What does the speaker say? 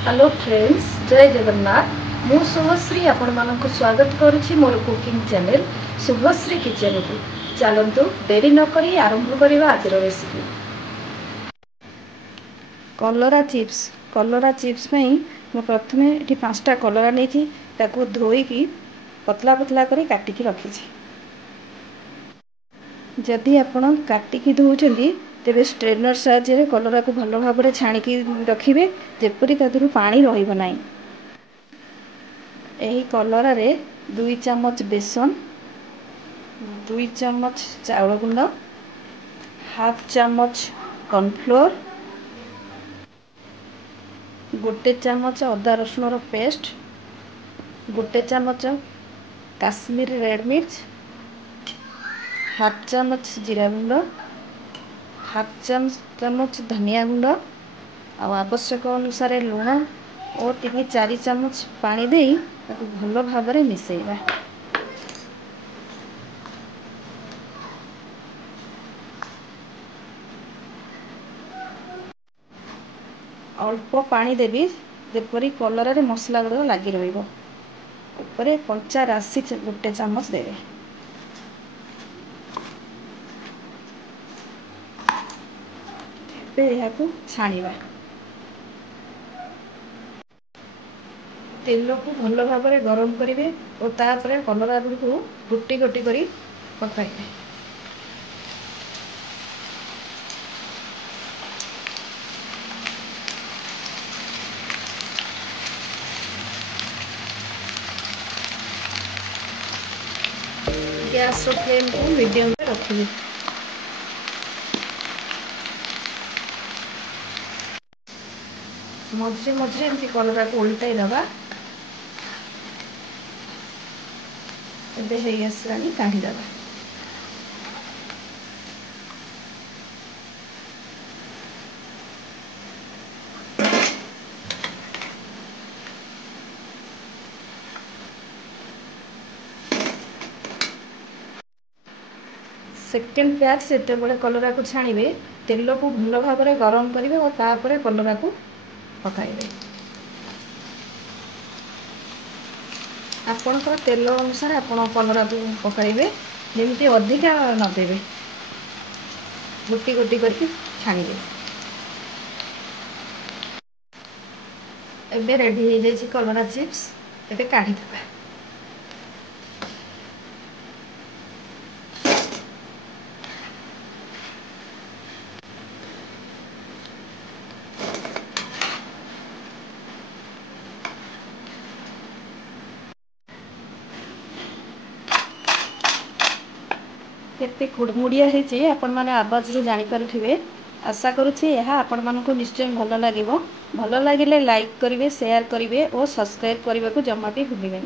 Hello friends, जय जगन्नाथ। मु शुभश्री आपण मानक स्वागत करुछि मोर कुकिंग चैनल शुभश्री किचन को। चलतु देरी न करी आरंभ करबा आज रेसिपी। कलरा चिप्स मैं प्रथम ये 5टा कलरा नहीं ताको धोईकी पतला पतला करी काटिकी रखी। जदि आपण काटिकी धोउछंती तेबे स्ट्रेनर साहाय्य कलरा को भल भाव में छाणिकी रखिए जेपरी तादू पानी रहिबो नाही। यही कलरा रे 2 चम्मच बेसन, 2 चम्मच चाउल गुंड, हाफ चम्मच कॉर्नफ्लोर, 1 चम्मच अदा रसुण पेस्ट, 1 चम्मच काश्मीरी रेड मिर्च, हाफ चम्मच जीरा गुंड, हाफ चम्मच धनिया गुंड, आवश्यक अनुसार लुण और 3-4 चम्मच पानी दे भल भाव में मिसेइबा। अल्प पानी देवी जेपरी कलरा रे मसला गुड़ लगी रही। कंचा राशि 1 चम्मच देवे। छाणिबा तेल को भल भाव में गरम करेंगे और तापर कलरा को गोटी गोटी कर पकाइबे। गैस फ्लेम को मीडियम में रखिए। मझे मझे एमती कलरा को उल्टाई दबा। आसलानी काढ़ीदबा। सेकेंड बैच से कलरा को छाणिबे तेल को भल भाव में गरम करेंगे और तापर कलरा को पकाइबे। आपणकर तेल अनुसार आपण कलरा को पकाइबे जेमती अधिका नदेवे। गोटी गोटी करके छाणिबे। एबे रेडी हो जाइए कलरा चिप्स। एबे काढ़ी देबा। केते कुड़मुड़िया होती आपण मैंने आवाज रू जानीपारे। आशा करुँचे यह आपण मानक निश्चय भल लगे। भल लगे लाइक करेंगे, शेयर करेंगे और सब्सक्राइब करने को जमा भी भूलें।